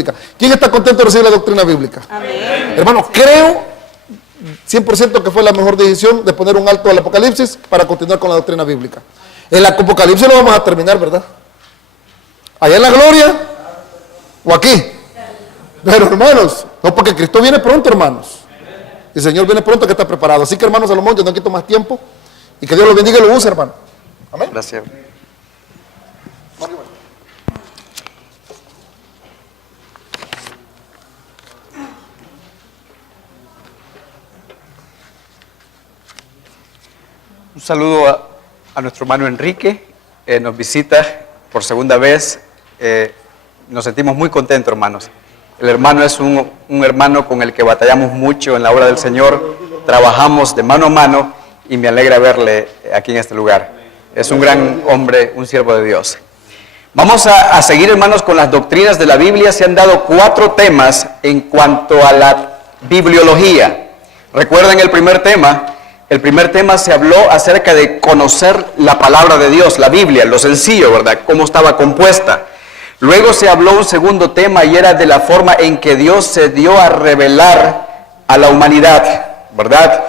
bíblica. ¿Quién está contento de recibir la doctrina bíblica? Amén. Hermano, creo 100% que fue la mejor decisión de poner un alto al Apocalipsis para continuar con la doctrina bíblica. El Apocalipsis lo vamos a terminar, ¿verdad? Allá en la gloria o aquí. Pero hermanos, no, porque Cristo viene pronto, hermanos. El Señor viene pronto, que está preparado. Así que, hermano Salomón, yo no quito más tiempo. Y que Dios lo bendiga y lo use, hermano. Amén. Gracias. Un saludo a nuestro hermano Enrique, nos visita por segunda vez. Nos sentimos muy contentos, hermanos. El hermano es un hermano con el que batallamos mucho en la obra del Señor, trabajamos de mano a mano y me alegra verle aquí en este lugar. Es un gran hombre, un siervo de Dios. Vamos a seguir, hermanos, con las doctrinas de la Biblia. Se han dado 4 temas en cuanto a la bibliología. ¿Recuerdan el primer tema? El primer tema se habló acerca de conocer la palabra de Dios, la Biblia, lo sencillo, ¿verdad? Cómo estaba compuesta. Luego se habló un segundo tema y era de la forma en que Dios se dio a revelar a la humanidad, ¿verdad?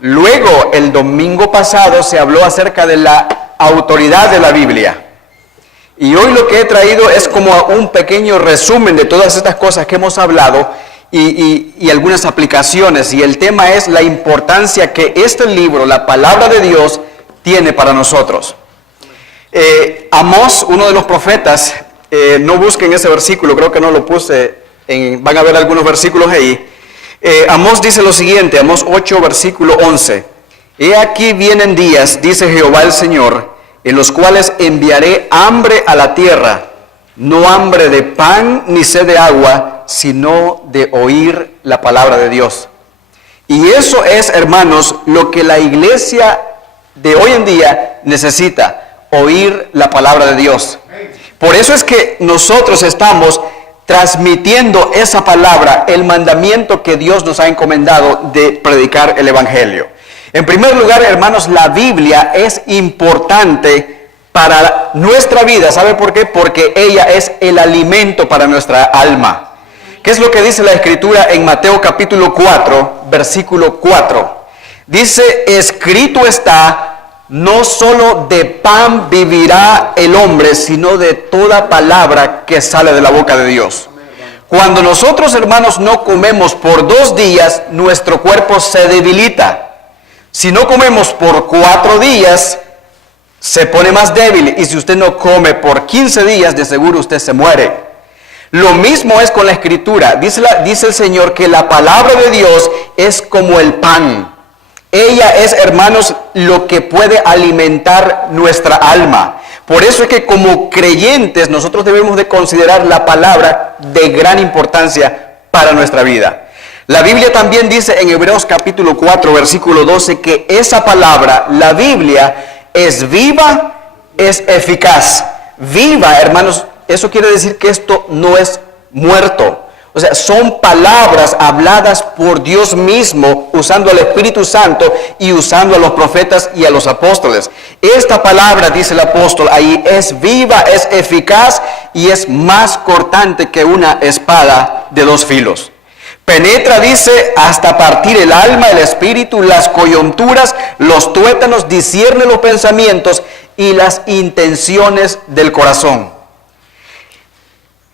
Luego, el domingo pasado se habló acerca de la autoridad de la Biblia. Y hoy lo que he traído es como un pequeño resumen de todas estas cosas que hemos hablado y algunas aplicaciones. Y el tema es la importancia que este libro, la palabra de Dios, tiene para nosotros. Amós, uno de los profetas, no busquen ese versículo, creo que no lo puse, van a ver algunos versículos ahí. Amós dice lo siguiente, Amós 8, versículo 11. He aquí vienen días, dice Jehová el Señor, en los cuales enviaré hambre a la tierra, no hambre de pan ni sed de agua, sino de oír la palabra de Dios. Y eso es, hermanos, lo que la iglesia de hoy en día necesita, oír la palabra de Dios. Por eso es que nosotros estamos transmitiendo esa palabra, el mandamiento que Dios nos ha encomendado de predicar el Evangelio. En primer lugar, hermanos, la Biblia es importante para nuestra vida. ¿Sabe por qué? Porque ella es el alimento para nuestra alma. ¿Qué es lo que dice la Escritura en Mateo capítulo 4, versículo 4? Dice, escrito está, no solo de pan vivirá el hombre, sino de toda palabra que sale de la boca de Dios. Cuando nosotros, hermanos, no comemos por 2 días, nuestro cuerpo se debilita. Si no comemos por 4 días, se pone más débil. Y si usted no come por 15 días, de seguro usted se muere. Lo mismo es con la Escritura. Dice el Señor que la palabra de Dios es como el pan. Ella es, hermanos, lo que puede alimentar nuestra alma. Por eso es que como creyentes nosotros debemos de considerar la palabra de gran importancia para nuestra vida. La Biblia también dice en Hebreos capítulo 4, versículo 12, que esa palabra, la Biblia, es viva, es eficaz. Viva, hermanos, eso quiere decir que esto no es muerto. O sea, son palabras habladas por Dios mismo, usando al Espíritu Santo y usando a los profetas y a los apóstoles. Esta palabra, dice el apóstol ahí, es viva, es eficaz y es más cortante que una espada de 2 filos. Penetra, dice, hasta partir el alma, el espíritu, las coyunturas, los tuétanos, discierne los pensamientos y las intenciones del corazón.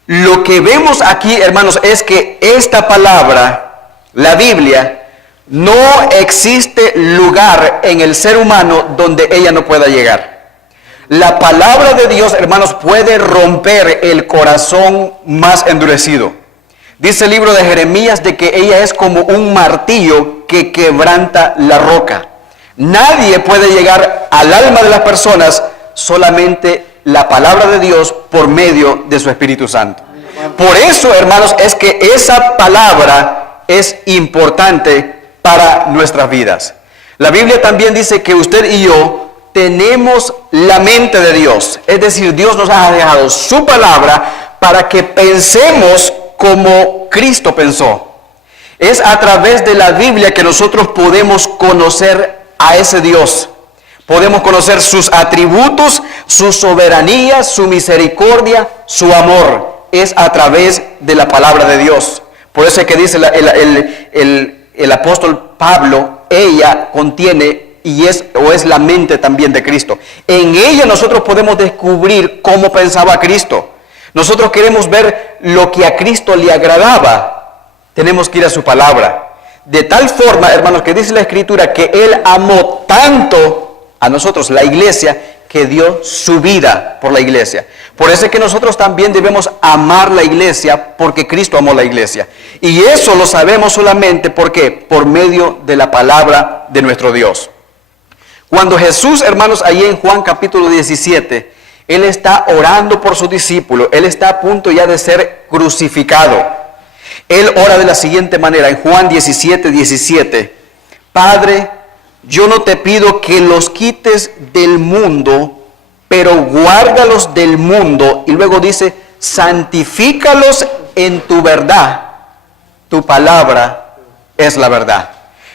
Lo que vemos aquí, hermanos, es que esta palabra, la Biblia, no existe lugar en el ser humano donde ella no pueda llegar. La palabra de Dios, hermanos, puede romper el corazón más endurecido. Dice el libro de Jeremías de que ella es como un martillo que quebranta la roca. Nadie puede llegar al alma de las personas, solamente la palabra de Dios por medio de su Espíritu Santo. Por eso, hermanos, es que esa palabra es importante para nuestras vidas. La Biblia también dice que usted y yo tenemos la mente de Dios. Es decir, Dios nos ha dejado su palabra para que pensemos como Cristo pensó. Es a través de la Biblia que nosotros podemos conocer a ese Dios. Podemos conocer sus atributos, su soberanía, su misericordia, su amor. es a través de la palabra de Dios. Por eso es que dice el apóstol Pablo, ella contiene y es la mente también de Cristo. En ella nosotros podemos descubrir cómo pensaba Cristo. Nosotros queremos ver lo que a Cristo le agradaba. Tenemos que ir a su palabra. De tal forma, hermanos, que dice la Escritura que Él amó tanto a nosotros, la iglesia, que dio su vida por la iglesia. Por eso es que nosotros también debemos amar la iglesia, porque Cristo amó la iglesia. Y eso lo sabemos solamente, ¿por qué? Por medio de la palabra de nuestro Dios. Cuando Jesús, hermanos, ahí en Juan capítulo 17, Él está orando por sus discípulos, Él está a punto ya de ser crucificado. Él ora de la siguiente manera, en Juan 17:17, Padre, yo no te pido que los quites del mundo, pero guárdalos del mundo. Y luego dice, santifícalos en tu verdad. Tu palabra es la verdad.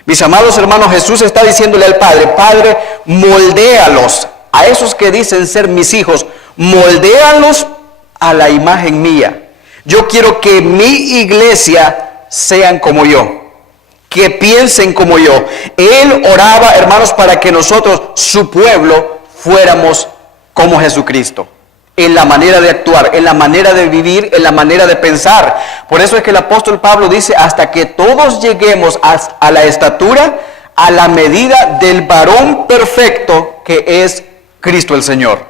Mis amados hermanos, Jesús está diciéndole al Padre, Padre, moldéalos, a esos que dicen ser mis hijos, moldéalos a la imagen mía. Yo quiero que mi iglesia sean como yo, que piensen como yo. Él oraba, hermanos, para que nosotros, su pueblo, fuéramos como Jesucristo. En la manera de actuar, en la manera de vivir, en la manera de pensar. Por eso es que el apóstol Pablo dice, hasta que todos lleguemos a la estatura, a la medida del varón perfecto que es Cristo el Señor.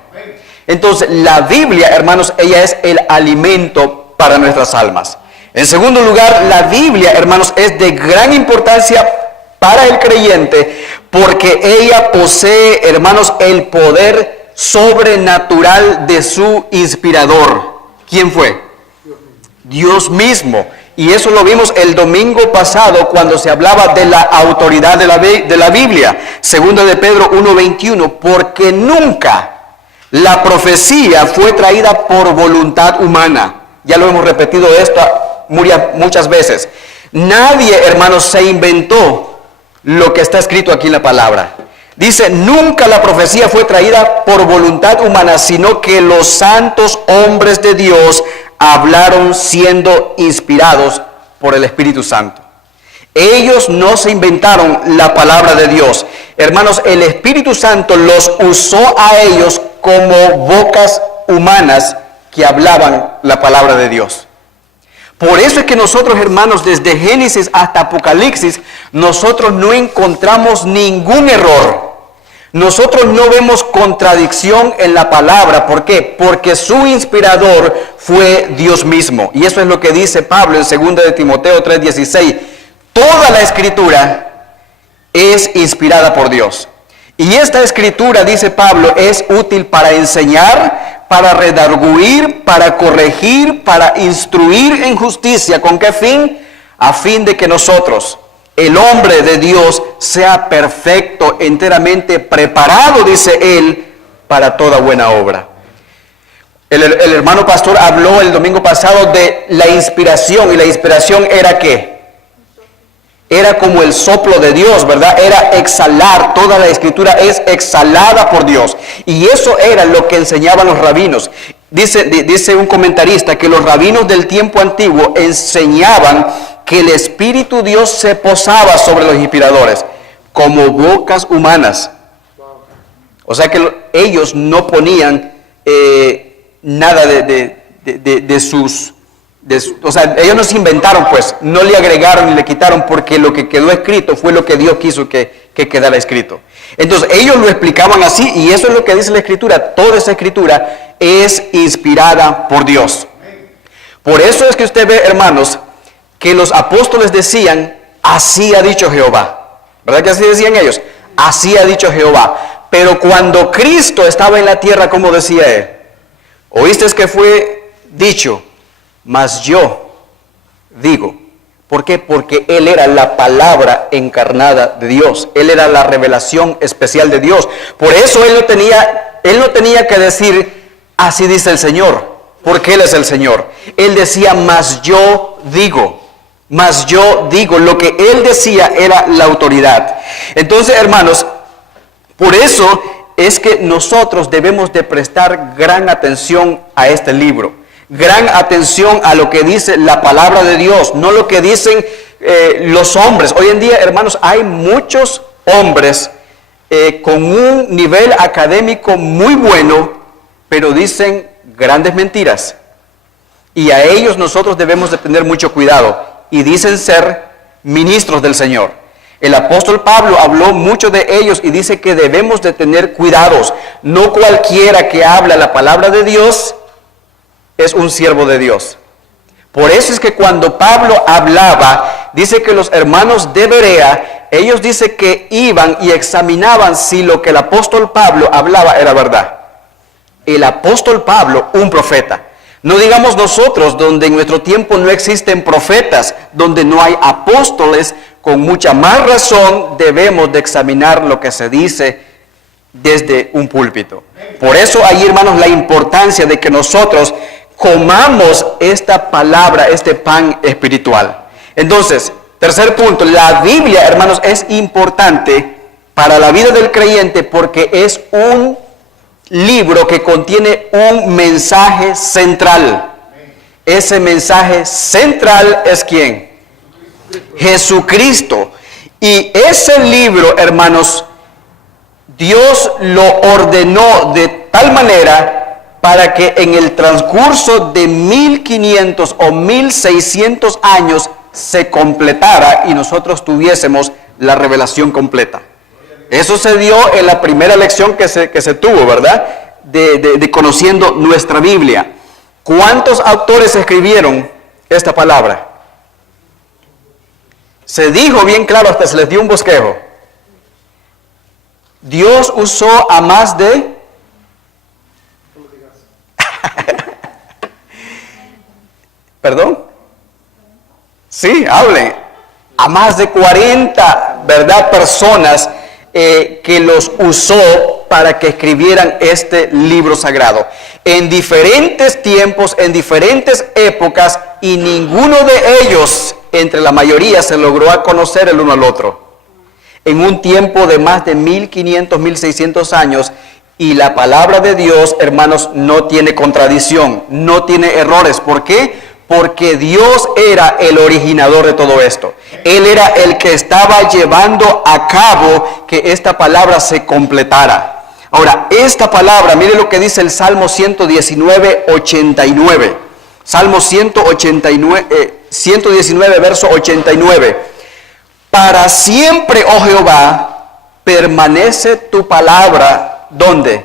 Entonces, la Biblia, hermanos, ella es el alimento para nuestras almas. En segundo lugar, la Biblia, hermanos, es de gran importancia para el creyente, porque ella posee, hermanos, el poder sobrenatural de su inspirador. ¿Quién fue? Dios mismo. Y eso lo vimos el domingo pasado cuando se hablaba de la autoridad de la Biblia. Segundo de Pedro 1:21, porque nunca la profecía fue traída por voluntad humana. Ya lo hemos repetido esto muchas veces. Nadie, hermanos, se inventó lo que está escrito aquí en la palabra. Dice, nunca la profecía fue traída por voluntad humana, sino que los santos hombres de Dios hablaron siendo inspirados por el Espíritu Santo. Ellos no se inventaron la palabra de Dios. Hermanos, el Espíritu Santo los usó a ellos como bocas humanas que hablaban la palabra de Dios. Por eso es que nosotros, hermanos, desde Génesis hasta Apocalipsis, nosotros no encontramos ningún error. Nosotros no vemos contradicción en la palabra. ¿Por qué? Porque su inspirador fue Dios mismo. Y eso es lo que dice Pablo en 2 de Timoteo 3:16. Toda la escritura es inspirada por Dios. Y esta escritura, dice Pablo, es útil para enseñar, para redarguir, para corregir, para instruir en justicia. ¿Con qué fin? A fin de que nosotros, el hombre de Dios, sea perfecto, enteramente preparado, dice él, para toda buena obra. El hermano pastor habló el domingo pasado de la inspiración. ¿Y la inspiración era qué? Era como el soplo de Dios, ¿verdad? Era exhalar. Toda la escritura es exhalada por Dios. Y eso era lo que enseñaban los rabinos. Dice un comentarista que los rabinos del tiempo antiguo enseñaban que el Espíritu Dios se posaba sobre los inspiradores como bocas humanas. O sea que ellos no ponían nada de sus... o sea, ellos no se inventaron, pues, no le agregaron ni le quitaron, porque lo que quedó escrito fue lo que Dios quiso que quedara escrito. Entonces, ellos lo explicaban así, y eso es lo que dice la Escritura. Toda esa Escritura es inspirada por Dios. Por eso es que usted ve, hermanos, que los apóstoles decían, así ha dicho Jehová. ¿Verdad que así decían ellos? Así ha dicho Jehová. Pero cuando Cristo estaba en la tierra, ¿cómo decía él? ¿Oíste que fue dicho? Mas yo digo. ¿Por qué? Porque Él era la palabra encarnada de Dios. Él era la revelación especial de Dios. Por eso Él no tenía que decir, así dice el Señor, porque Él es el Señor. Él decía, mas yo digo. Mas yo digo. Lo que Él decía era la autoridad. Entonces, hermanos, por eso es que nosotros debemos de prestar gran atención a este libro. gran atención a lo que dice la palabra de Dios, no lo que dicen los hombres. Hoy en día, hermanos, hay muchos hombres con un nivel académico muy bueno, pero dicen grandes mentiras. Y a ellos nosotros debemos de tener mucho cuidado. Y dicen ser ministros del Señor. El apóstol Pablo habló mucho de ellos y dice que debemos de tener cuidados. No cualquiera que habla la palabra de Dios es un siervo de Dios. Por eso es que cuando Pablo hablaba, dice que los hermanos de Berea, ellos dicen que iban y examinaban si lo que el apóstol Pablo hablaba era verdad. El apóstol Pablo, un profeta. No digamos nosotros, donde en nuestro tiempo no existen profetas, donde no hay apóstoles, con mucha más razón debemos de examinar lo que se dice desde un púlpito. Por eso hay, hermanos, la importancia de que nosotros comamos esta palabra, este pan espiritual. Entonces, tercer punto, la Biblia, hermanos, es importante para la vida del creyente porque es un libro que contiene un mensaje central. Ese mensaje central es ¿quién? Jesucristo. Y ese libro, hermanos, Dios lo ordenó de tal manera para que en el transcurso de 1500 o 1600 años se completara y nosotros tuviésemos la revelación completa. Eso se dio en la primera lección que se tuvo, ¿verdad? De conociendo nuestra Biblia. ¿Cuántos autores escribieron esta palabra? Se dijo bien claro, hasta se les dio un bosquejo. Dios usó a más de... ¿Perdón? Sí, hablen. A más de 40, ¿verdad? Personas que los usó para que escribieran este libro sagrado. En diferentes tiempos, en diferentes épocas, y ninguno de ellos, entre la mayoría, se logró a conocer el uno al otro. En un tiempo de más de 1500, 1600 años, y la palabra de Dios, hermanos, no tiene contradicción, no tiene errores. ¿Por qué? Porque Dios era el originador de todo esto. Él era el que estaba llevando a cabo que esta palabra se completara. Ahora, esta palabra, mire lo que dice el Salmo 119, 89. Salmo 119, verso 89. Para siempre, oh Jehová, permanece tu palabra, ¿dónde?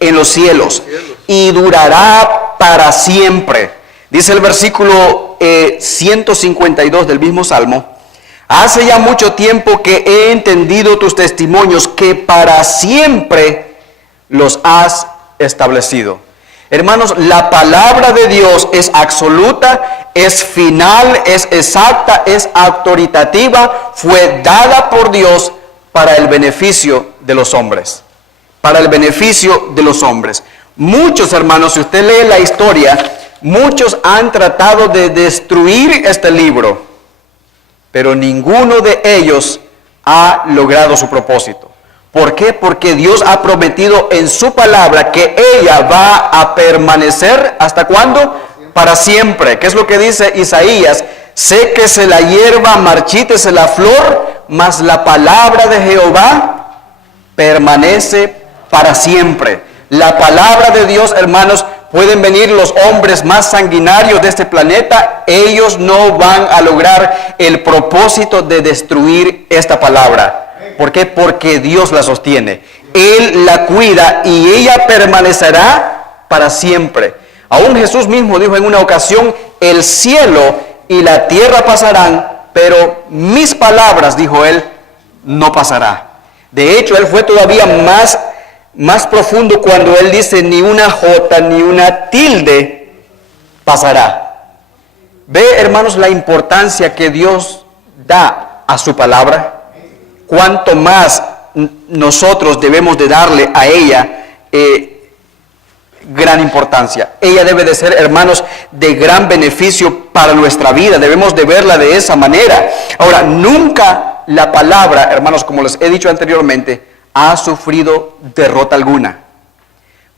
En los cielos. Y durará para siempre. Dice el versículo 152 del mismo Salmo. Hace ya mucho tiempo que he entendido tus testimonios, que para siempre los has establecido. Hermanos, la palabra de Dios es absoluta, es final, es exacta, es autoritativa, fue dada por Dios para el beneficio de los hombres. Para el beneficio de los hombres. Muchos, hermanos, si usted lee la historia, muchos han tratado de destruir este libro, pero ninguno de ellos ha logrado su propósito. ¿Por qué? Porque Dios ha prometido en su palabra que ella va a permanecer, ¿hasta cuándo? Para siempre. ¿Qué es lo que dice Isaías? Séquese la hierba, marchítese la flor, mas la palabra de Jehová permanece para siempre. La palabra de Dios, hermanos, pueden venir los hombres más sanguinarios de este planeta, ellos no van a lograr el propósito de destruir esta palabra. ¿Por qué? Porque Dios la sostiene. Él la cuida y ella permanecerá para siempre. Aún Jesús mismo dijo en una ocasión, el cielo y la tierra pasarán, pero mis palabras, dijo él, no pasará. De hecho, él fue todavía más profundo cuando él dice, ni una jota ni una tilde pasará. ¿Ve, hermanos, la importancia que Dios da a su palabra? Cuánto más nosotros debemos de darle a ella gran importancia. Ella debe de ser, hermanos, de gran beneficio para nuestra vida. Debemos de verla de esa manera. Ahora, nunca la palabra, hermanos, como les he dicho anteriormente, ha sufrido derrota alguna.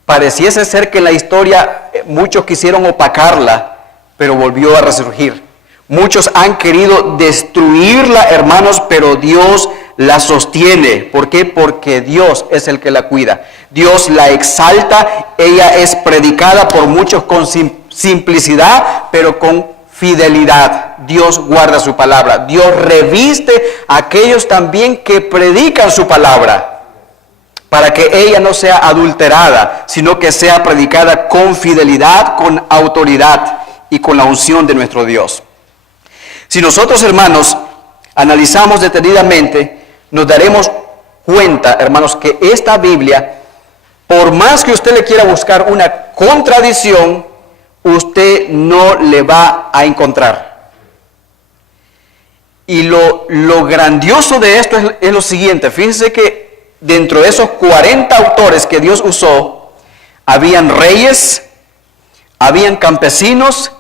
Pareciese ser que en la historia muchos quisieron opacarla, pero volvió a resurgir. Muchos han querido destruirla, hermanos, pero Dios la sostiene. ¿Por qué? Porque Dios es el que la cuida. Dios la exalta, ella es predicada por muchos con simplicidad, pero con fidelidad. Dios guarda su palabra. Dios reviste a aquellos también que predican su palabra, para que ella no sea adulterada, sino que sea predicada con fidelidad, con autoridad y con la unción de nuestro Dios. Si nosotros, hermanos, analizamos detenidamente, nos daremos cuenta, hermanos, que esta Biblia, por más que usted le quiera buscar una contradicción, usted no le va a encontrar. Y lo grandioso de esto es lo siguiente. Fíjense que dentro de esos 40 autores que Dios usó, habían reyes, habían campesinos,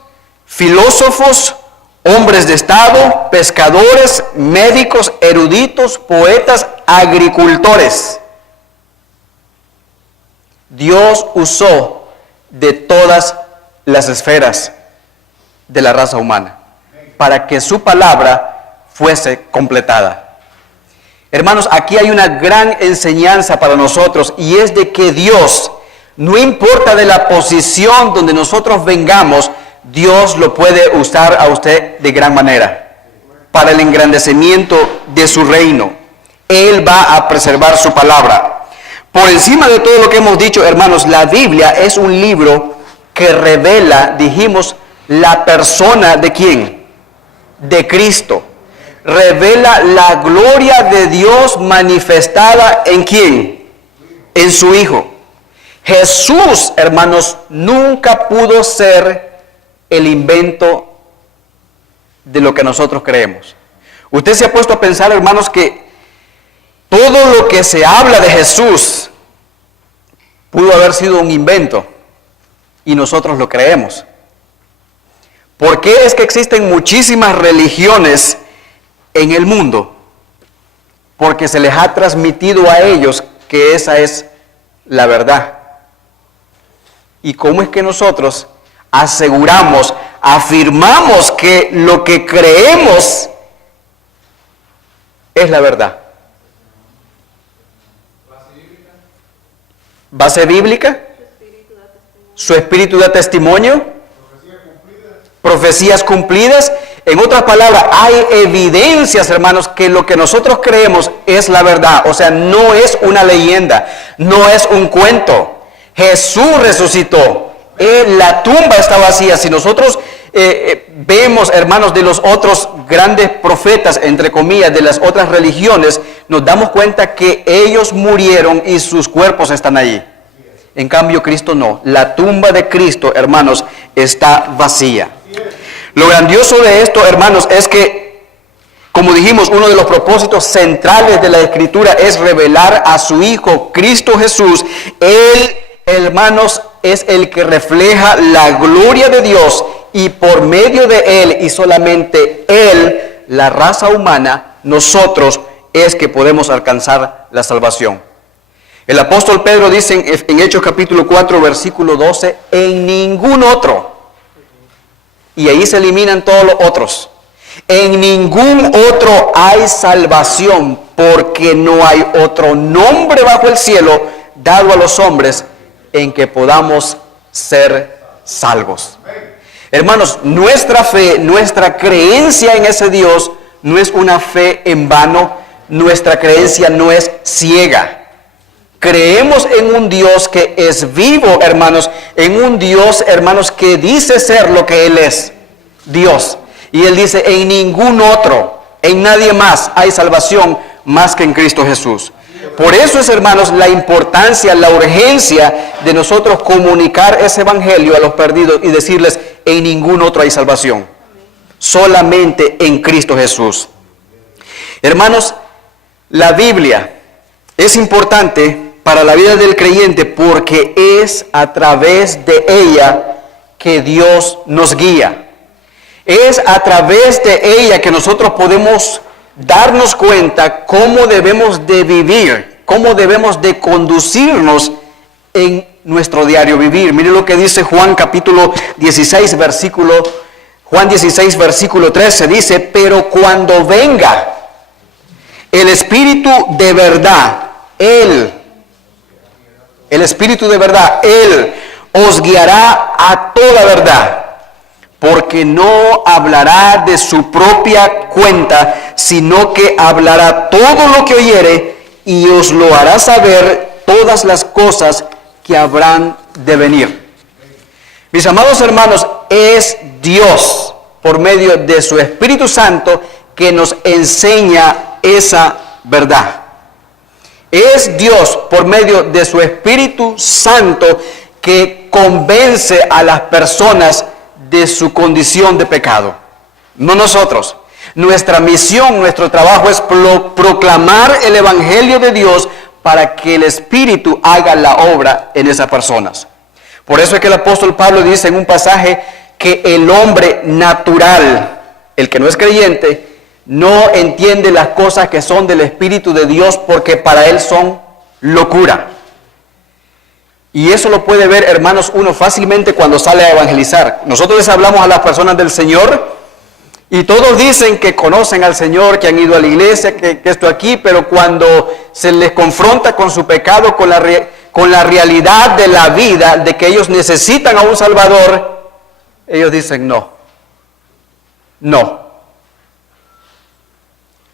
filósofos, hombres de estado, pescadores, médicos, eruditos, poetas, agricultores. Dios usó de todas las esferas de la raza humana para que su palabra fuese completada. Hermanos, aquí hay una gran enseñanza para nosotros, y es de que Dios, no importa de la posición donde nosotros vengamos, Dios lo puede usar a usted de gran manera para el engrandecimiento de su reino. Él va a preservar su palabra. Por encima de todo lo que hemos dicho, hermanos, la Biblia es un libro que revela, dijimos, la persona de ¿quién? De Cristo. Revela la gloria de Dios manifestada ¿en quién? En su Hijo. Jesús, hermanos, nunca pudo ser el invento de lo que nosotros creemos. Usted se ha puesto a pensar, hermanos, que todo lo que se habla de Jesús pudo haber sido un invento y nosotros lo creemos. ¿Por qué es que existen muchísimas religiones en el mundo? Porque se les ha transmitido a ellos que esa es la verdad. ¿Y cómo es que nosotros aseguramos, afirmamos que lo que creemos es la verdad? ¿Base bíblica? ¿Su espíritu da testimonio? ¿Profecías cumplidas? En otras palabras, hay evidencias, hermanos, que lo que nosotros creemos es la verdad. O sea, no es una leyenda, no es un cuento. Jesús resucitó. La tumba está vacía. Si nosotros vemos, hermanos, de los otros grandes profetas, entre comillas, de las otras religiones, nos damos cuenta que ellos murieron y sus cuerpos están allí. En cambio, Cristo no. La tumba de Cristo, hermanos, está vacía. Lo grandioso de esto, hermanos, es que, como dijimos, uno de los propósitos centrales de la Escritura es revelar a su Hijo, Cristo Jesús. Él, hermanos, es el que refleja la gloria de Dios, y por medio de Él y solamente Él, la raza humana, nosotros, es que podemos alcanzar la salvación. El apóstol Pedro dice en Hechos capítulo 4, versículo 12, en ningún otro, y ahí se eliminan todos los otros, en ningún otro hay salvación, porque no hay otro nombre bajo el cielo dado a los hombres en que podamos ser salvos. Hermanos, nuestra fe, nuestra creencia en ese Dios no es una fe en vano, nuestra creencia no es ciega. Creemos en un Dios que es vivo, hermanos, en un Dios, hermanos, que dice ser lo que Él es, Dios. Y Él dice, en ningún otro, en nadie más hay salvación más que en Cristo Jesús. Por eso es, hermanos, la importancia, la urgencia de nosotros comunicar ese evangelio a los perdidos y decirles, en ningún otro hay salvación, solamente en Cristo Jesús. Hermanos, la Biblia es importante para la vida del creyente porque es a través de ella que Dios nos guía. Es a través de ella que nosotros podemos darnos cuenta cómo debemos de vivir, cómo debemos de conducirnos en nuestro diario vivir. Mire lo que dice Juan capítulo 16, Juan 16, versículo 13, dice: pero cuando venga el Espíritu de verdad, el Espíritu de verdad, Él os guiará a toda verdad, porque no hablará de su propia cuenta, sino que hablará todo lo que oyere y os lo hará saber todas las cosas que habrán de venir. Mis amados hermanos, es Dios, por medio de su Espíritu Santo, que nos enseña esa verdad. Es Dios, por medio de su Espíritu Santo, que convence a las personas de su condición de pecado. No nosotros. Nuestra misión, nuestro trabajo es proclamar el Evangelio de Dios para que el Espíritu haga la obra en esas personas. Por eso es que el apóstol Pablo dice en un pasaje que el hombre natural, el que no es creyente, no entiende las cosas que son del Espíritu de Dios, porque para él son locura. Y eso lo puede ver, hermanos, uno fácilmente cuando sale a evangelizar. Nosotros les hablamos a las personas del Señor y todos dicen que conocen al Señor, que han ido a la iglesia, que esto aquí, pero cuando se les confronta con su pecado, con la realidad de la vida, de que ellos necesitan a un Salvador, ellos dicen no.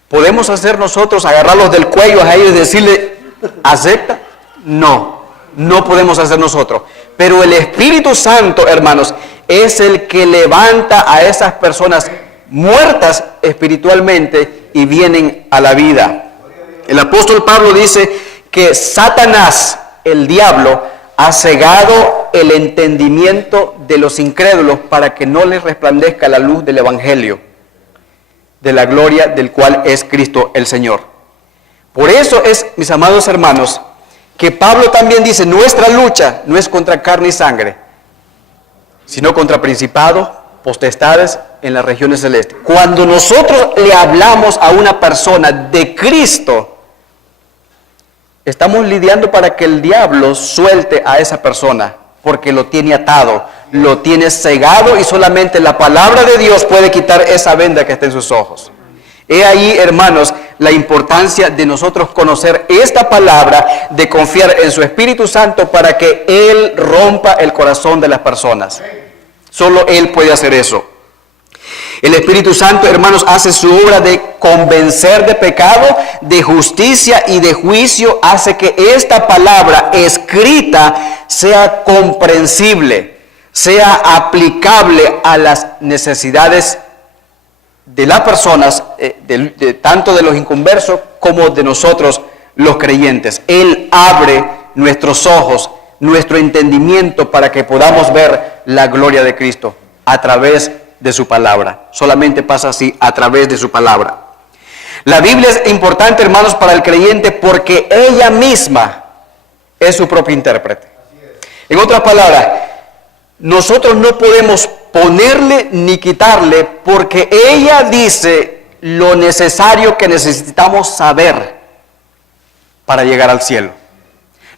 ¿Podemos hacer nosotros, agarrarlos del cuello a ellos y decirle, acepta? No podemos hacer nosotros. Pero el Espíritu Santo, hermanos, es el que levanta a esas personas muertas espiritualmente y vienen a la vida. El apóstol Pablo dice que Satanás, el diablo, ha cegado el entendimiento de los incrédulos para que no les resplandezca la luz del Evangelio, de la gloria del cual es Cristo el Señor. Por eso es, mis amados hermanos, que Pablo también dice, nuestra lucha no es contra carne y sangre, sino contra principados, potestades en las regiones celestes. Cuando nosotros le hablamos a una persona de Cristo, estamos lidiando para que el diablo suelte a esa persona, porque lo tiene atado, lo tiene cegado, y solamente la palabra de Dios puede quitar esa venda que está en sus ojos. He ahí, hermanos, la importancia de nosotros conocer esta palabra, de confiar en su Espíritu Santo para que Él rompa el corazón de las personas. Solo Él puede hacer eso. El Espíritu Santo, hermanos, hace su obra de convencer de pecado, de justicia y de juicio. Hace que esta palabra escrita sea comprensible, sea aplicable a las necesidades de las personas, tanto de los inconversos como de nosotros los creyentes. Él abre nuestros ojos, nuestro entendimiento, para que podamos ver la gloria de Cristo a través de su palabra. Solamente pasa así, a través de su palabra. La Biblia es importante, hermanos, para el creyente porque ella misma es su propio intérprete. En otras palabras, nosotros no podemos ponerle ni quitarle, porque ella dice lo necesario que necesitamos saber para llegar al cielo.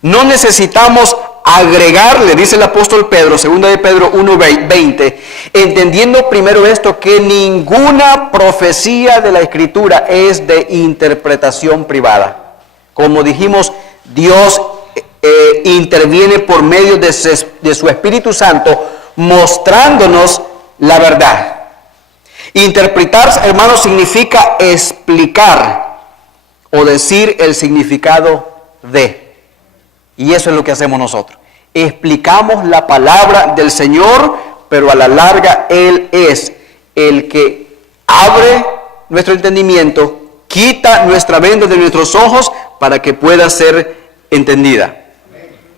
No necesitamos agregarle, dice el apóstol Pedro, 2 de Pedro 1:20, entendiendo primero esto, que ninguna profecía de la Escritura es de interpretación privada. Como dijimos, Dios interviene por medio de su Espíritu Santo, mostrándonos la verdad. Interpretar, hermanos, significa explicar o decir el significado de. Y eso es lo que hacemos nosotros. Explicamos la palabra del Señor, pero a la larga Él es el que abre nuestro entendimiento, quita nuestra venda de nuestros ojos para que pueda ser entendida.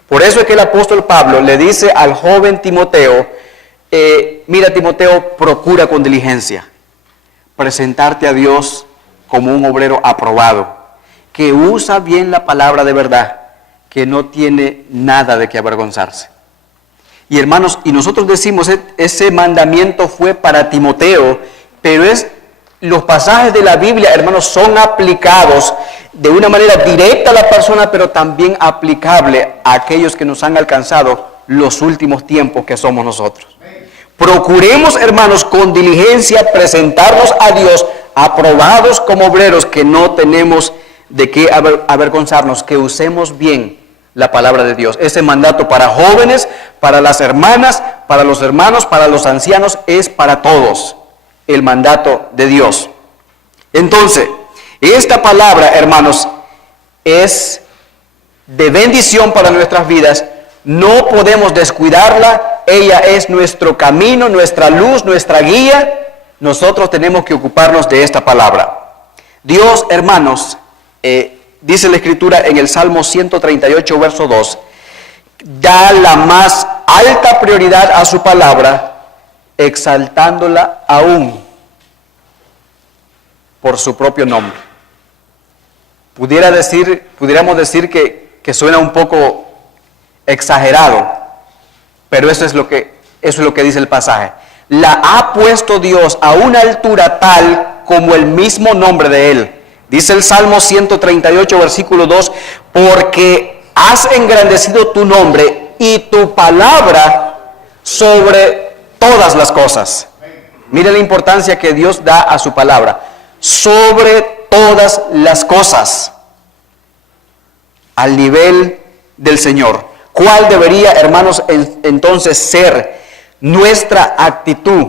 Por eso es que el apóstol Pablo le dice al joven Timoteo, mira, Timoteo, procura con diligencia presentarte a Dios como un obrero aprobado, que usa bien la palabra de verdad, que no tiene nada de qué avergonzarse. Y hermanos, y nosotros decimos, ese mandamiento fue para Timoteo, pero es los pasajes de la Biblia, hermanos, son aplicados de una manera directa a la persona, pero también aplicable a aquellos que nos han alcanzado los últimos tiempos que somos nosotros. Procuremos, hermanos, con diligencia presentarnos a Dios aprobados como obreros, que no tenemos de qué avergonzarnos, que usemos bien la palabra de Dios. Ese mandato para jóvenes, para las hermanas, para los hermanos, para los ancianos, es para todos el mandato de Dios. Entonces, esta palabra, hermanos, es de bendición para nuestras vidas. No podemos descuidarla. Ella es nuestro camino, nuestra luz, nuestra guía. Nosotros tenemos que ocuparnos de esta palabra. Dios, hermanos, dice la Escritura en el Salmo 138, verso 2, da la más alta prioridad a su palabra, exaltándola aún por su propio nombre. Pudiéramos decir que suena un poco exagerado, pero eso es lo que dice el pasaje. La ha puesto Dios a una altura tal como el mismo nombre de Él. Dice el Salmo 138, versículo 2, porque has engrandecido tu nombre y tu palabra sobre todas las cosas. Mire la importancia que Dios da a su palabra. Sobre todas las cosas. Al nivel del Señor. ¿Cuál debería, hermanos, entonces ser nuestra actitud,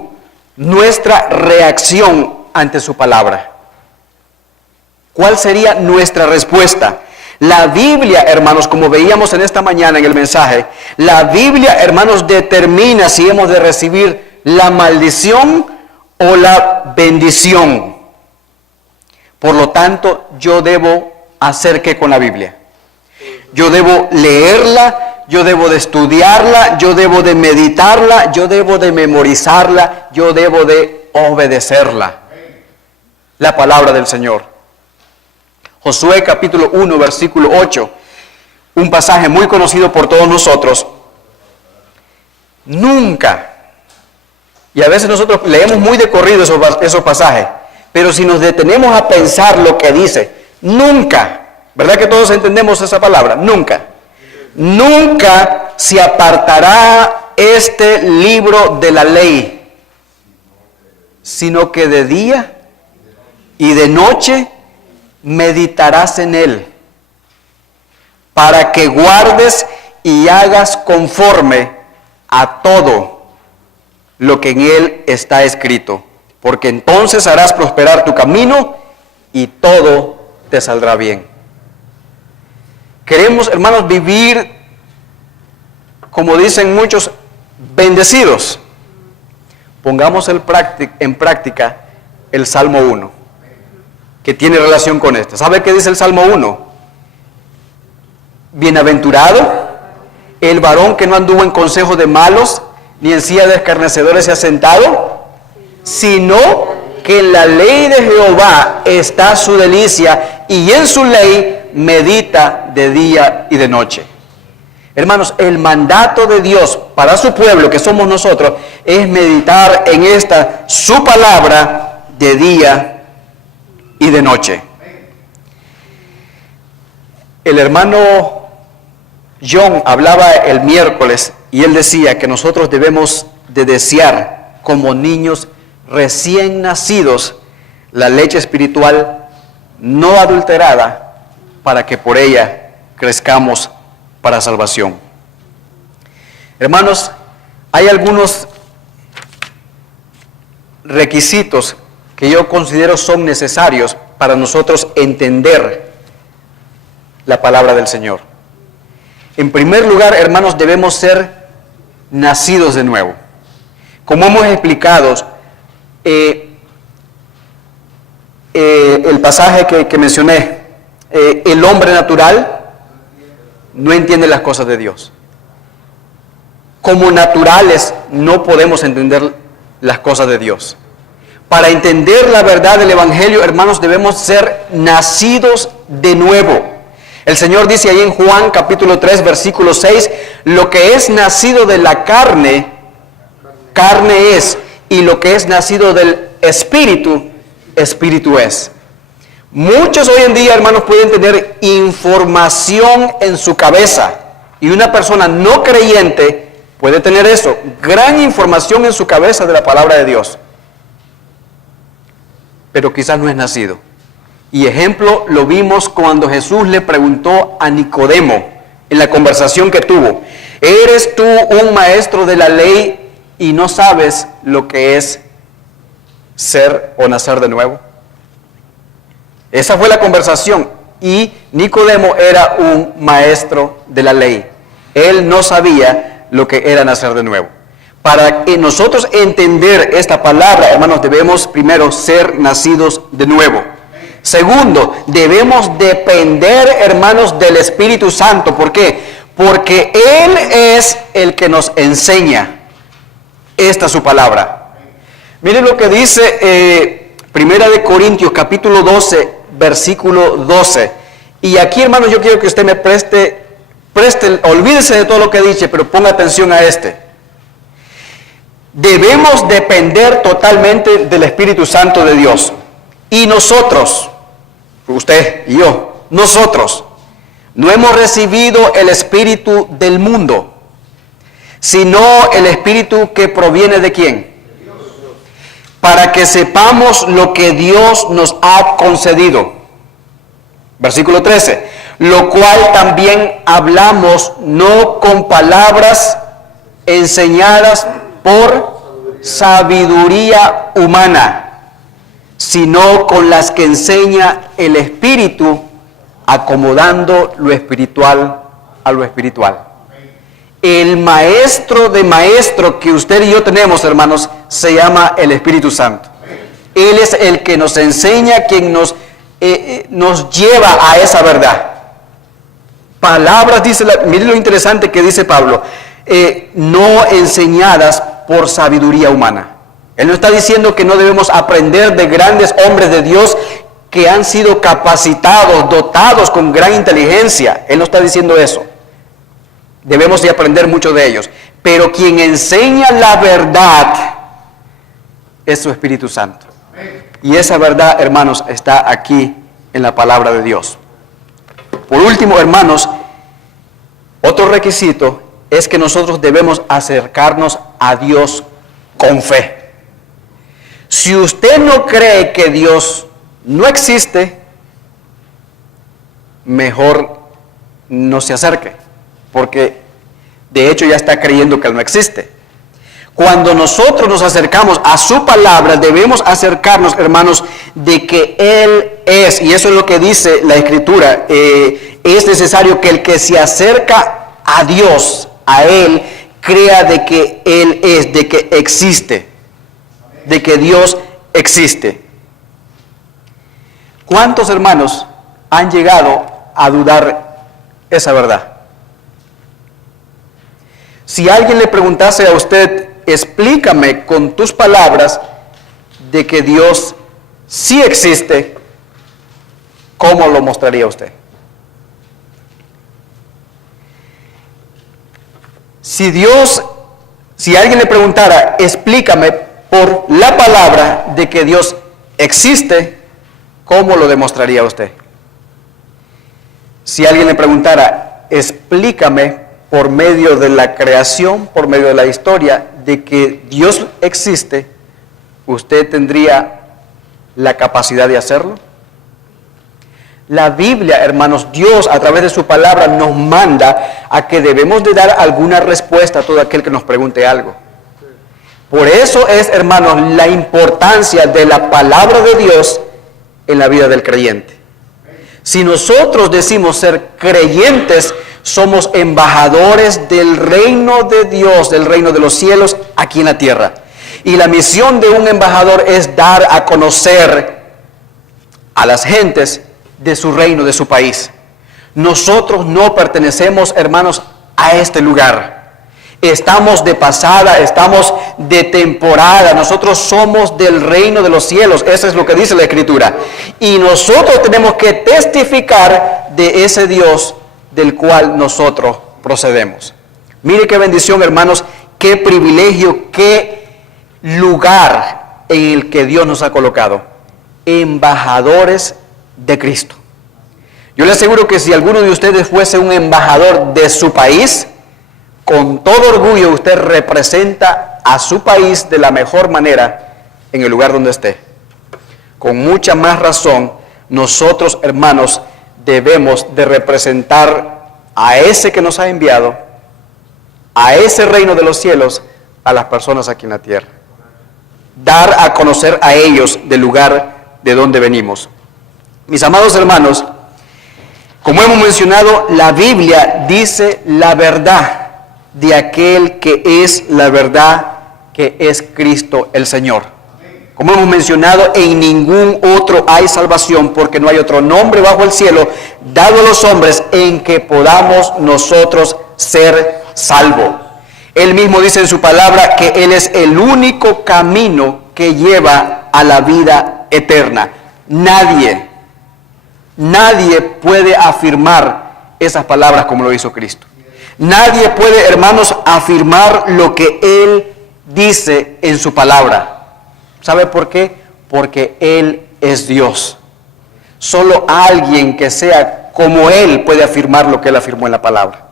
nuestra reacción ante su palabra? ¿Cuál sería nuestra respuesta? La Biblia, hermanos, como veíamos en esta mañana en el mensaje, la Biblia, hermanos, determina si hemos de recibir la maldición o la bendición. Por lo tanto, yo debo hacer ¿qué con la Biblia? Yo debo leerla, yo debo de estudiarla, yo debo de meditarla, yo debo de memorizarla, yo debo de obedecerla. La palabra del Señor. Josué capítulo 1, versículo 8, un pasaje muy conocido por todos nosotros. Nunca, y a veces nosotros leemos muy de corrido esos pasajes, pero si nos detenemos a pensar lo que dice, nunca, ¿verdad que todos entendemos esa palabra? Nunca. Nunca se apartará este libro de la ley, sino que de día y de noche meditarás en él, para que guardes y hagas conforme a todo lo que en él está escrito, porque entonces harás prosperar tu camino y todo te saldrá bien. Queremos, hermanos, vivir, como dicen muchos, bendecidos. Pongamos en práctica el Salmo 1, que tiene relación con esto. ¿Sabe qué dice el Salmo 1? Bienaventurado el varón que no anduvo en consejo de malos, ni en silla de escarnecedores se ha sentado, sino que en la ley de Jehová está su delicia, y en su ley medita de día y de noche. Hermanos, el mandato de Dios para su pueblo, que somos nosotros, es meditar en esta, su palabra, de día y de noche. El hermano John hablaba el miércoles y él decía que nosotros debemos de desear como niños recién nacidos la leche espiritual no adulterada, para que por ella crezcamos para salvación. Hermanos, hay algunos requisitos que yo considero son necesarios para nosotros entender la palabra del Señor. En primer lugar, hermanos, debemos ser nacidos de nuevo. Como hemos explicado, el pasaje que mencioné, el hombre natural no entiende las cosas de Dios. Como naturales no podemos entender las cosas de Dios. Para entender la verdad del Evangelio, hermanos, debemos ser nacidos de nuevo. El Señor dice ahí en Juan capítulo 3, versículo 6, lo que es nacido de la carne, carne es, y lo que es nacido del Espíritu, espíritu es. Muchos hoy en día, hermanos, pueden tener información en su cabeza. Y una persona no creyente puede tener eso, gran información en su cabeza de la palabra de Dios. Pero quizás no es nacido. Y ejemplo lo vimos cuando Jesús le preguntó a Nicodemo en la conversación que tuvo: ¿eres tú un maestro de la ley y no sabes lo que es ser o nacer de nuevo? Esa fue la conversación. Y Nicodemo era un maestro de la ley. Él no sabía lo que era nacer de nuevo. Para que nosotros entender esta palabra, hermanos, debemos primero ser nacidos de nuevo. Segundo, debemos depender, hermanos, del Espíritu Santo. ¿Por qué? Porque Él es el que nos enseña. Esta es su palabra. Miren lo que dice Primera de Corintios, capítulo 12, versículo 12. Y aquí, hermanos, yo quiero que usted me preste, olvídese de todo lo que dice, pero ponga atención a este. Debemos depender totalmente del Espíritu Santo de Dios. Y nosotros, usted y yo, nosotros, no hemos recibido el espíritu del mundo, sino el espíritu que proviene de ¿quién? Para que sepamos lo que Dios nos ha concedido. Versículo 13. Lo cual también hablamos no con palabras enseñadas por sabiduría humana, sino con las que enseña el Espíritu, acomodando lo espiritual a lo espiritual. El maestro de maestro que usted y yo tenemos, hermanos, se llama el Espíritu Santo. Él es el que nos enseña, quien nos lleva a esa verdad. Palabras, dice, miren lo interesante que dice Pablo, no enseñadas por sabiduría humana. Él no está diciendo que no debemos aprender de grandes hombres de Dios que han sido capacitados, dotados con gran inteligencia. Él no está diciendo eso. Debemos de aprender mucho de ellos. Pero quien enseña la verdad es su Espíritu Santo. Y esa verdad, hermanos, está aquí en la palabra de Dios. Por último, hermanos, otro requisito es que nosotros debemos acercarnos a Dios con fe. Si usted no cree que Dios no existe, mejor no se acerque, porque de hecho ya está creyendo que Él no existe. Cuando nosotros nos acercamos a su palabra, debemos acercarnos, hermanos, de que Él es, y eso es lo que dice la Escritura, es necesario que el que se acerca a Dios, a Él, crea de que Él es, de que existe, de que Dios existe. ¿Cuántos hermanos han llegado a dudar esa verdad? Si alguien le preguntase a usted, explícame con tus palabras de que Dios sí existe, ¿cómo lo mostraría usted? Si alguien le preguntara, explícame por la palabra de que Dios existe, ¿cómo lo demostraría usted? Si alguien le preguntara, explícame por medio de la creación, por medio de la historia, de que Dios existe, ¿usted tendría la capacidad de hacerlo? La Biblia, hermanos, Dios a través de su palabra nos manda a que debemos de dar alguna respuesta a todo aquel que nos pregunte algo. Por eso es, hermanos, la importancia de la palabra de Dios en la vida del creyente. Si nosotros decimos ser creyentes, somos embajadores del reino de Dios, del reino de los cielos, aquí en la tierra. Y la misión de un embajador es dar a conocer a las gentes de su reino, de su país. Nosotros no pertenecemos, hermanos, a este lugar. Estamos de pasada, estamos de temporada. Nosotros somos del reino de los cielos. Eso es lo que dice la Escritura. Y nosotros tenemos que testificar de ese Dios del cual nosotros procedemos. Mire qué bendición, hermanos, qué privilegio, qué lugar en el que Dios nos ha colocado. embajadores de Cristo. Yo le aseguro que si alguno de ustedes fuese un embajador de su país, con todo orgullo usted representa a su país de la mejor manera en el lugar donde esté. Con mucha más razón, nosotros, hermanos, debemos de representar a ese que nos ha enviado, a ese reino de los cielos, a las personas aquí en la tierra. Dar a conocer a ellos del lugar de donde venimos. Mis amados hermanos, como hemos mencionado, la Biblia dice la verdad de aquel que es la verdad, que es Cristo el Señor. Como hemos mencionado, en ningún otro hay salvación, porque no hay otro nombre bajo el cielo dado a los hombres en que podamos nosotros ser salvos. Él mismo dice en su palabra que Él es el único camino que lleva a la vida eterna. Nadie puede afirmar esas palabras como lo hizo Cristo. Nadie puede, hermanos, afirmar lo que Él dice en su palabra. ¿Sabe por qué? Porque Él es Dios. Solo alguien que sea como Él puede afirmar lo que Él afirmó en la palabra.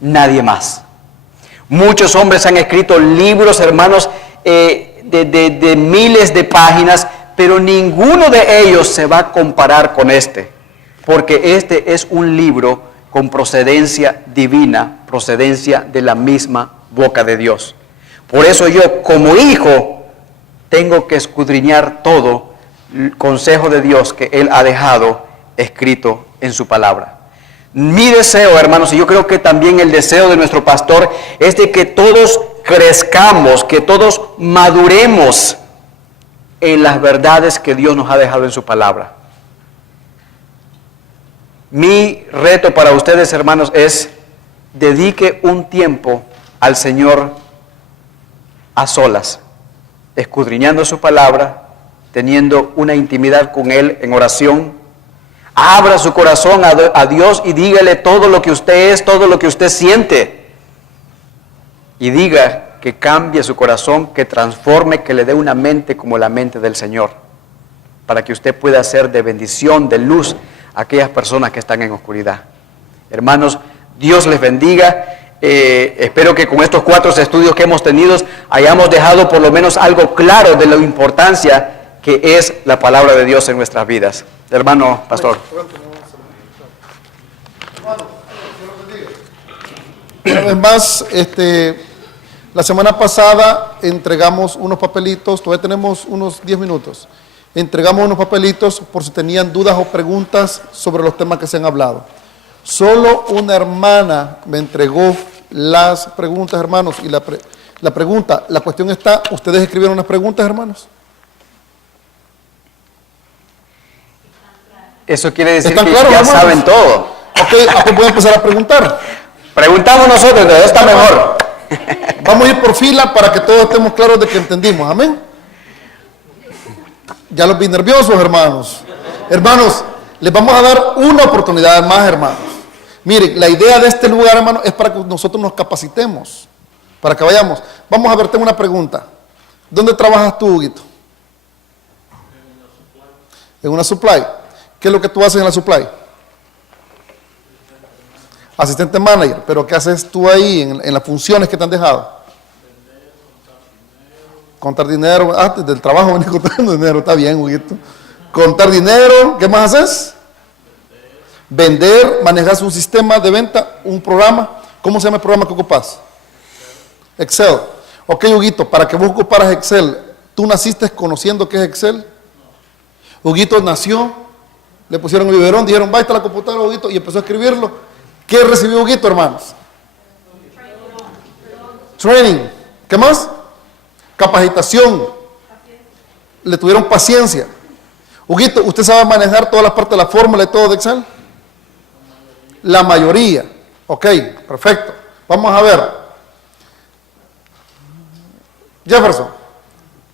Nadie más. Muchos hombres han escrito libros, hermanos, de miles de páginas, pero ninguno de ellos se va a comparar con este, porque este es un libro con procedencia divina, procedencia de la misma boca de Dios. Por eso yo, como hijo, tengo que escudriñar todo el consejo de Dios que Él ha dejado escrito en su palabra. Mi deseo, hermanos, y yo creo que también el deseo de nuestro pastor, es de que todos crezcamos, que todos maduremos en las verdades que Dios nos ha dejado en su palabra. Mi reto para ustedes, hermanos, es dedique un tiempo al Señor a solas, escudriñando su palabra, teniendo una intimidad con Él en oración. Abra su corazón a Dios y dígale todo lo que usted es, todo lo que usted siente. Y diga que cambie su corazón, que transforme, que le dé una mente como la mente del Señor, para que usted pueda ser de bendición, de luz a aquellas personas que están en oscuridad. Hermanos, Dios les bendiga. Espero que con estos 4 estudios que hemos tenido hayamos dejado por lo menos algo claro de la importancia que es la palabra de Dios en nuestras vidas. Hermano pastor. Una vez más, la semana pasada entregamos unos papelitos, todavía tenemos unos 10 minutos. Entregamos unos papelitos por si tenían dudas o preguntas sobre los temas que se han hablado. Solo una hermana me entregó las preguntas, hermanos, y la cuestión está, ¿ustedes escribieron las preguntas, hermanos? Eso quiere decir ¿Están que claros, ya hermanos? saben todo. Ok, pues voy a empezar a preguntar. Preguntamos nosotros, entonces está mejor. Vamos a ir por fila para que todos estemos claros de que entendimos, amén. Ya los vi nerviosos, hermanos. Hermanos, les vamos a dar una oportunidad más, hermanos. Miren, la idea de este lugar, hermanos, es para que nosotros nos capacitemos, para que vayamos. Vamos a ver, tengo una pregunta. ¿Dónde trabajas tú, Huguito? En una supply. ¿Qué es lo que tú haces en la supply? Asistente manager. ¿Pero qué haces tú ahí en las funciones que te han dejado? Contar dinero. Desde el trabajo venís contando dinero. Está bien, Huguito. Contar dinero. ¿Qué más haces? Vender. Manejas un sistema de venta, un programa. ¿Cómo se llama el programa que ocupas? Excel. Ok, Huguito, para que vos ocuparas Excel, ¿tú naciste conociendo qué es Excel? Huguito nació, le pusieron el biberón, dijeron, va, está la computadora, Huguito, y empezó a escribirlo. ¿Qué recibió Huguito, hermanos? Training. ¿Qué más? Capacitación. Le tuvieron paciencia. Huguito, ¿usted sabe manejar todas las partes de la fórmula y todo de Excel? La mayoría. Ok, perfecto. Vamos a ver. Jefferson,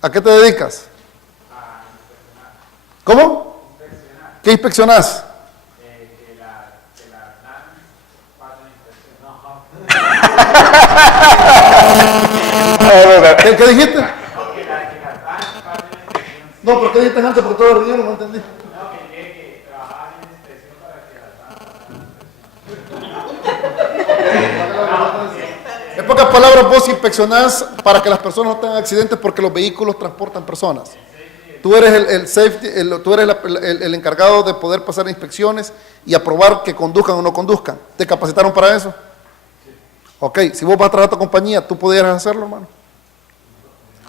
¿a qué te dedicas? ¿Cómo? ¿Qué inspeccionás? ¿Qué dijiste? No, ¿por qué dijiste antes? Porque todo el no entendí. En pocas palabras, vos inspeccionás para que las personas no tengan accidentes porque los vehículos transportan personas. Tú eres el safety, tú eres el encargado de poder pasar inspecciones y aprobar que conduzcan o no conduzcan. ¿Te capacitaron para eso? Ok, si vos vas a trabajar a otra compañía, ¿tú podrías hacerlo, hermano?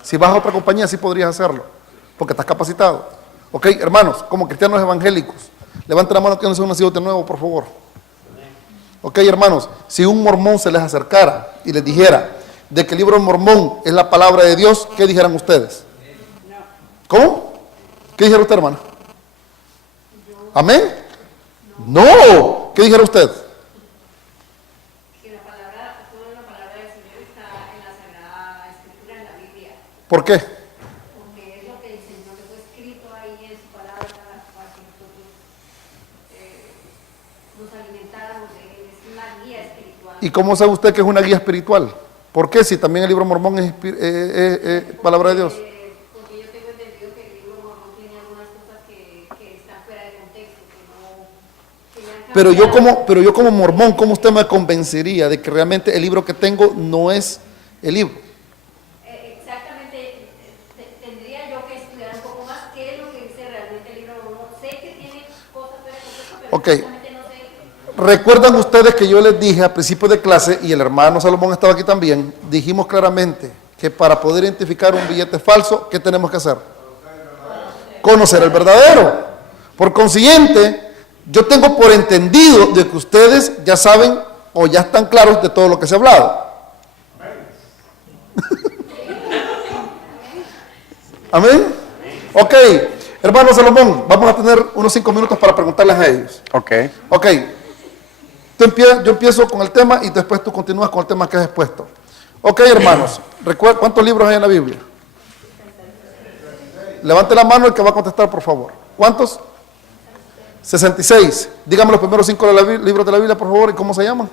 Si vas a otra compañía, sí podrías hacerlo, porque estás capacitado. Ok, hermanos, como cristianos evangélicos, levanten la mano que no son nacidos de nuevo, por favor. Ok, hermanos, si un mormón se les acercara y les dijera de que el libro de Mormón es la palabra de Dios, ¿qué dijeran ustedes? ¿Cómo? ¿Qué dijera usted, hermana? ¿Amén? No. ¿Qué dijera usted? Que toda la palabra del Señor está en la Sagrada Escritura, en la Biblia. ¿Por qué? Porque es lo que el Señor dejó escrito ahí en su palabra para que nosotros nos alimentáramos de él. Es una guía espiritual. ¿Y cómo sabe usted que es una guía espiritual? ¿Por qué? Si también el libro de Mormón es palabra de Dios. Porque yo tengo entendido que el libro de Mormón tiene algunas cosas que están fuera de contexto, que ya han cambiado. Pero yo como mormón, ¿cómo usted me convencería de que realmente el libro que tengo no es el libro? Exactamente, tendría yo que estudiar un poco más qué es lo que dice realmente el libro de Mormón. Sé que tiene cosas fuera de contexto, pero Ok. exactamente no sé. ¿Recuerdan ustedes que yo les dije a principio de clase, y el hermano Salomón estaba aquí también, dijimos claramente que para poder identificar un billete falso, ¿qué tenemos que hacer? Conocer el verdadero. Por consiguiente, yo tengo por entendido de que ustedes ya saben o ya están claros de todo lo que se ha hablado. ¿Amén? Ok, hermano Salomón, vamos a tener unos 5 minutos para preguntarles a ellos. Ok. Ok, yo empiezo con el tema y después tú continúas con el tema que has expuesto. Ok, hermanos, ¿cuántos libros hay en la Biblia? Levante la mano el que va a contestar, por favor. ¿Cuántos? 66. Dígame los primeros 5 libros de la Biblia, por favor, y cómo se llaman.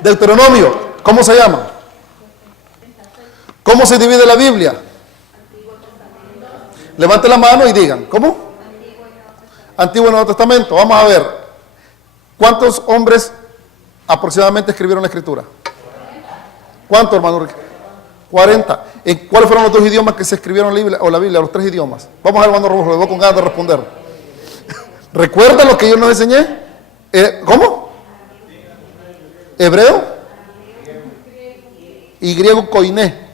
Deuteronomio, ¿cómo se llama? ¿Cómo se divide la Biblia? Levante la mano y digan, ¿cómo? Antiguo y Nuevo Testamento. Vamos a ver, ¿cuántos hombres aproximadamente escribieron la Escritura? ¿Cuántos, hermano? 40. ¿En cuáles fueron los 2 idiomas que se escribieron la Biblia, los 3 idiomas? Vamos a ver, hermano Rojo, le voy con ganas de responder. ¿Recuerdan lo que yo nos enseñé? ¿Cómo? ¿Hebreo? Y griego koiné.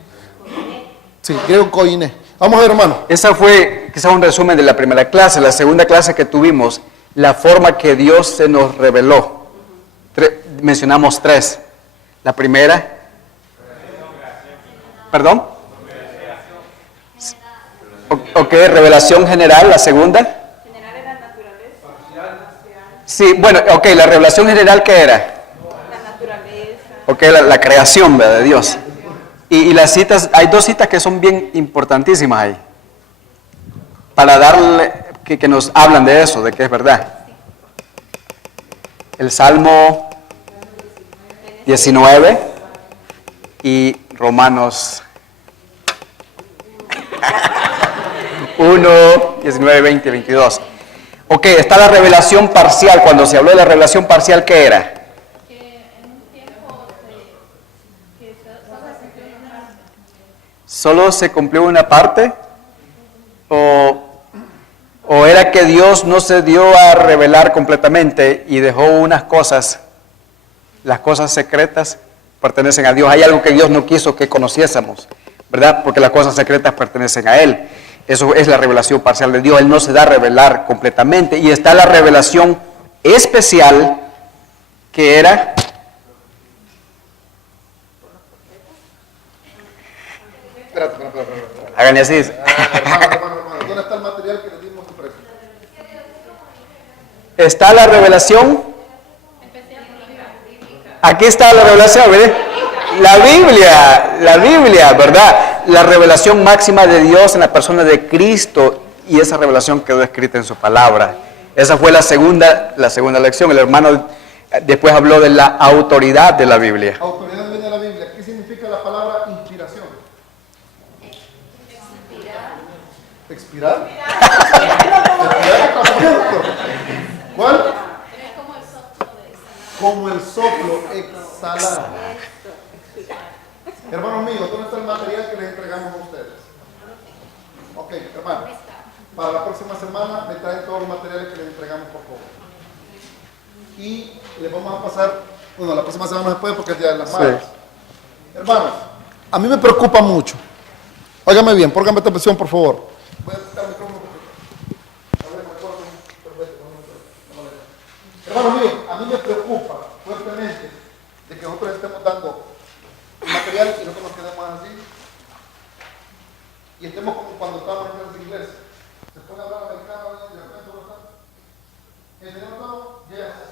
Sí, griego koiné. Vamos a ver, hermano. Esa fue quizás un resumen de la primera clase. La segunda clase que tuvimos, la forma que Dios se nos reveló. Mencionamos 3. La primera. ¿Perdón? Ok, revelación general. La segunda. General era naturaleza. Sí, bueno, ok, la revelación general, ¿qué era? La naturaleza. Ok, la creación, ¿verdad? De Dios. Y las citas, hay 2 citas que son bien importantísimas ahí. Para darle, que nos hablan de eso, de que es verdad. El Salmo 19 y Romanos 1, 19, 20, 22. Ok, está la revelación parcial. Cuando se habló de la revelación parcial, ¿qué era? ¿Solo se cumplió una parte? ¿O era que Dios no se dio a revelar completamente y dejó unas cosas, las cosas secretas pertenecen a Dios? Hay algo que Dios no quiso que conociésemos, ¿verdad? Porque las cosas secretas pertenecen a Él. Eso es la revelación parcial de Dios. Él no se da a revelar completamente. Y está la revelación especial que era... Espérate. Háganle así. Hermano, ¿dónde está el material que le dimos impreso? Está la revelación. Aquí está la revelación, ¿verdad? La Biblia, ¿verdad? La revelación máxima de Dios en la persona de Cristo, y esa revelación quedó escrita en su palabra. Esa fue la segunda lección. El hermano Después habló de la autoridad de la Biblia. Autoridad viene de la Biblia. ¿Qué significa la palabra inspiración? ¿Expirar? ¿Cuál? Como el soplo, exhalar. Hermanos míos, ¿dónde está el material que les entregamos a ustedes? Ok, hermanos. Para la próxima semana me traen todos los materiales que les entregamos, por favor. Y les vamos a pasar, bueno, la próxima semana después porque es el Día de las Madres. Hermanos, a mí me preocupa mucho. Óigame bien, póngame esta presión, por favor. Voy a quitar el micrófono. A ver, me corto. Perfecto. Hermanos míos, a mí me preocupa fuertemente de que nosotros estemos dando material y nosotros nos quedemos así. Y estemos como cuando estábamos en las iglesias. Se puede hablar americano y de repente no está. ¿Entendemos todo? Yes.